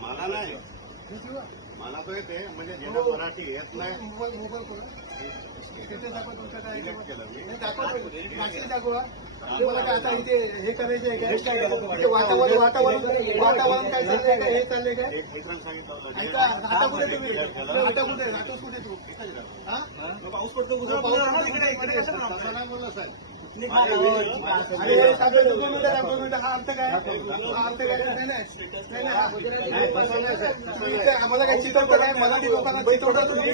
मला नाही, मला तो येते म्हणजे ज्याला मराठी येत नाही. आता इथे हे करायचं आहे काय? वातावरण काय चाललंय का? हे चाललंय काय? ऐका, राहता कुठे तुम्ही? राहता कुठे? राहतोस कुठे तू? पाऊस पडतो इकडे असं नाही बोललं साहेब. हा अर्थ काय? आम्हाला काही चितवतं काय? मराठी लोकांना चितवता तुम्ही?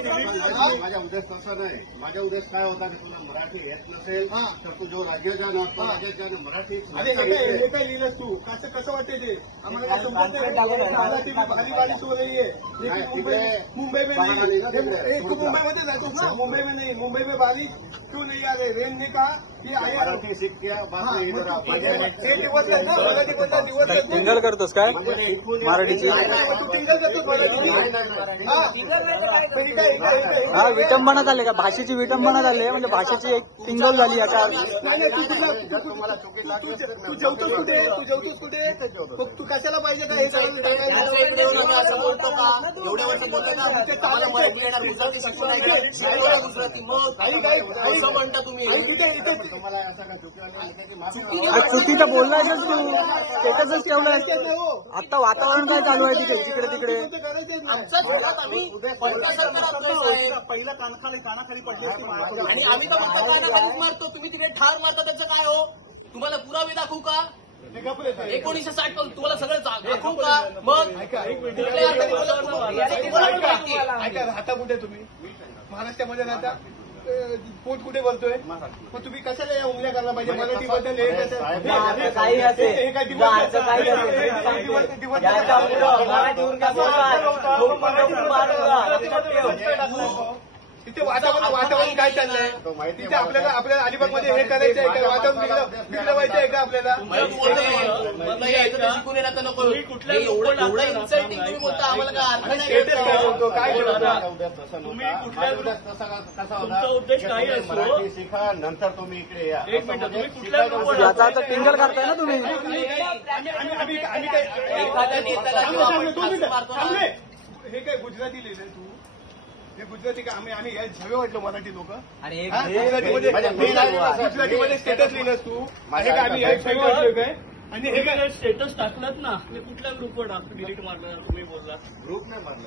माझा उद्देश तसा नाही. माझा उद्देश काय होता की तुला मराठी येत नसेल तर तू जो राज्याच्या राज्याच्या मराठी. अरे हे काय लिहिलंस तू? कसं वाटते ते? आम्हाला काय संबंध नाही. भारी बारिश हो रही है मुंबई में नहीं. मुंबईमध्ये जातोस ना? मुंबई में नहीं. मुंबई में बारिश क्यों नहीं आ रहे? रेन ने कहा की आहे मराठी शिक्क्या बाकी टिंगल करतोस काय मराठीची? हा, विटंबना झाली का? भाषेची विटंबना झाली म्हणजे भाषेची एक टिंगल झाली याचा अर्थ. तू जेवतोस कुठे? तू कशाला पाहिजे का हे सगळं? एवढ्या वर्ष म्हणता तुम्ही चुकीचं बोललायच तू, त्याच्यातच ठेवलं. आता वातावरण काय चालू आहे तिकडे तिकडे? पहिलं कानाखाली पडलं आणि आम्ही तर कानाखालीच मारतो, तुम्ही तिकडे ठार मारता. त्याचं काय हो? तुम्हाला पुरावे दाखवू का? 1960 तुम्हाला सगळं दाखवू का? मग राहता कुठे तुम्ही? महाराष्ट्रामध्ये राहता. पोट कुठे बोलतोय? मग तुम्ही कशाला या उंगल्या करायला पाहिजे? मराठीबद्दल इथे वातावरण काय चाललंय? तिथे आपल्याला अलिबागमध्ये हे करायचं आहे का? वातावरण बिघडवायचं आहे का आपल्याला? शिकून येणार तर नको. एवढं इन्सल्टिंग तुम्ही बोलता, आम्हाला काय अर्थ नाही. काय तुमचा उद्देश काय असतो? मराठी शिका, नंतर तुम्ही इकडे या. याचा अर्थ टिंगल करताय ना तुम्ही? हे काय गुजराती लिहिलंय तू? हे गुजराती का? आम्ही झवे वाटलो मराठी लोक. गुजरातीमध्ये स्टेटस लिहिलंस तू? हे काय आम्ही झवे वाटलो काय? आणि हे काय स्टेटस टाकलात ना? कुठल्या ग्रुपवर डिलीट मारला तुम्ही बोलला? ग्रुप नाही मारला.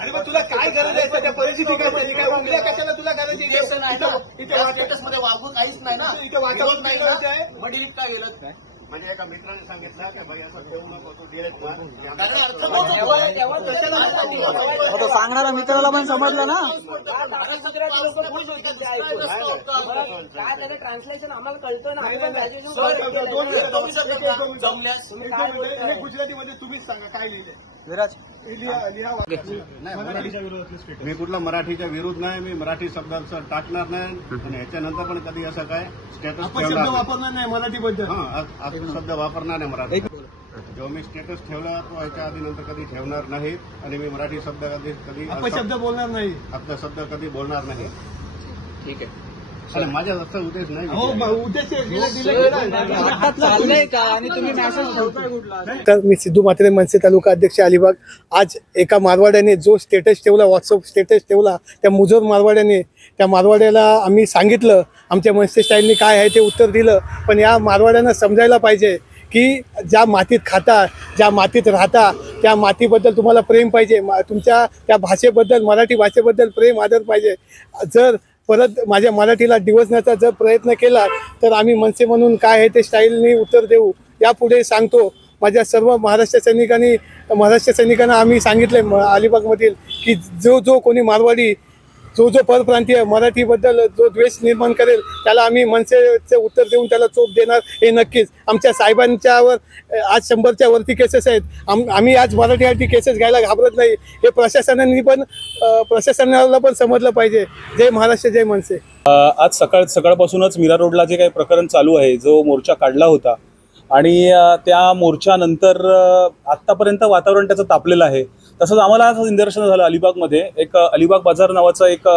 अरे मग तुला काय गरज आहे त्या परिस्थिती? काय उंगल्या कशाला तुला गरज आहे? इथे स्टेटसमध्ये वागू काहीच नाही ना. इथे वातावरण नाही आहे. मग डिलीट काय गेलं? म्हणजे एका मित्राने सांगितलं की भाई असं ठेवू नको, तू डिलीट कर. आता सांगणारा मित्राला पण समजलं ना. ट्रान्सलेशन आम्हाला कळतं ना. गुजरातीमध्ये तुम्हीच सांगा काय लिहिलंय. विराज मी कुठला मराठीच्या विरुद्ध नाही. मी मराठी शब्दांचं टाकणार नाही आणि ह्याच्यानंतर पण कधी असं काय स्टेटस ठेवणार वापरणार नाही मराठीबद्दल. शब्द वापरणार नाही मराठी. जो मी स्टेटस ठेवला तो ह्याच्या आधी नंतर कधी ठेवणार नाही आणि मी मराठी शब्द कधी अपशब्द बोलणार नाही. आपला शब्द कधी बोलणार नाही. ठीक आहे. आणि माझा जास्त उद्देश नाही. चाललंय का? आणि तुम्ही मेसेज ठेवताय कुठला? तर मी सिद्धू म्हात्रे मनसे तालुका अध्यक्ष अलिबाग. आज एका मारवाड्याने जो स्टेटस ठेवला, व्हॉट्सअप स्टेटस ठेवला, त्या मुजोर मारवाड्याने, त्या मारवाड्याला आम्ही सांगितलं, आमच्या मनसे स्टाईलनी काय आहे ते उत्तर दिलं. पण या मारवाड्यानं समजायला पाहिजे की ज्या मातीत खाता, ज्या मातीत राहता, त्या मातीबद्दल तुम्हाला प्रेम पाहिजे. तुमच्या त्या भाषेबद्दल, मराठी भाषेबद्दल प्रेम आदर पाहिजे. जर परत माझ्या मराठीला डिवचण्याचा जर प्रयत्न केला तर आम्ही मनसे म्हणून काय आहे ते स्टाईलनी उत्तर देऊ. यापुढे सांगतो माझ्या सर्व महाराष्ट्र सैनिकांना आम्ही सांगितले अलिबागमधील की जो कोणी मारवाडी, जो परप्रांतीय मराठीबद्दल जो द्वेष निर्माण करेल त्याला आम्ही मनसेचे उत्तर देऊन त्याला चोप देणार हे नक्कीच. आमच्या साहेबांच्यावर आज 100च्या वरती केसेस आहेत. आम्ही आज मराठीसाठी केसेस घ्यायला घाबरत नाही. हे प्रशासनाला पण समजलं पाहिजे. जय महाराष्ट्र, जय मनसे. आज सकाळपासूनच मीरा रोडला जे काही प्रकरण चालू आहे, जो मोर्चा काढला होता आणि त्या मोर्चानंतर आत्तापर्यंत वातावरण त्याचं तापलेलं आहे. तसंच आम्हाला आज निदर्शन झालं अलिबागमध्ये. एक अलिबाग बाजार नावाचं एक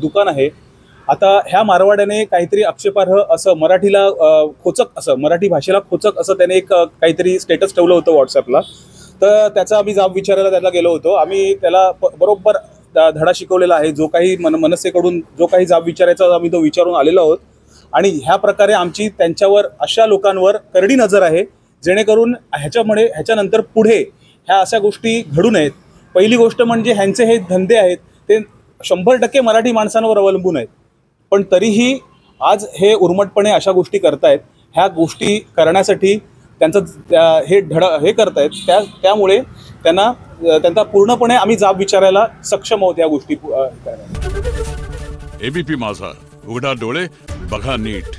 दुकान आहे आता ह्या मारवाड्याने काहीतरी आक्षेपार्ह असं मराठीला खोचक असं मराठी भाषेला खोचक असं त्याने एक काहीतरी स्टेटस ठेवलं होतं व्हॉट्सअपला. तर त्याचा आम्ही जाब विचारायला त्याला गेलो होतो. आम्ही त्याला बरोबर धडा शिकवलेला आहे. जो काही मनसेकडून जो काही जाब विचारायचा आम्ही तो विचारून आलेलो आहोत. आणि ह्या प्रकारे आमची त्यांच्यावर अशा लोकांवर करडी नजर आहे जेणेकरून ह्याच्यानंतर पुढे ह्या अशा गोष्टी घडू नयेत. पहिली गोष्ट म्हणजे ह्यांचे हे धंदे आहेत ते 100% मराठी माणसांवर अवलंबून आहेत, पण तरीही आज हे उर्मटपणे अशा गोष्टी करतायत. ह्या गोष्टी करण्यासाठी त्यांचं हे करतायत. त्यामुळे त्यांना पूर्णपणे आम्ही जाब विचारायला सक्षम आहोत या गोष्टी करायला. एबीपी माझा, उघडा डोळे बघा नीट.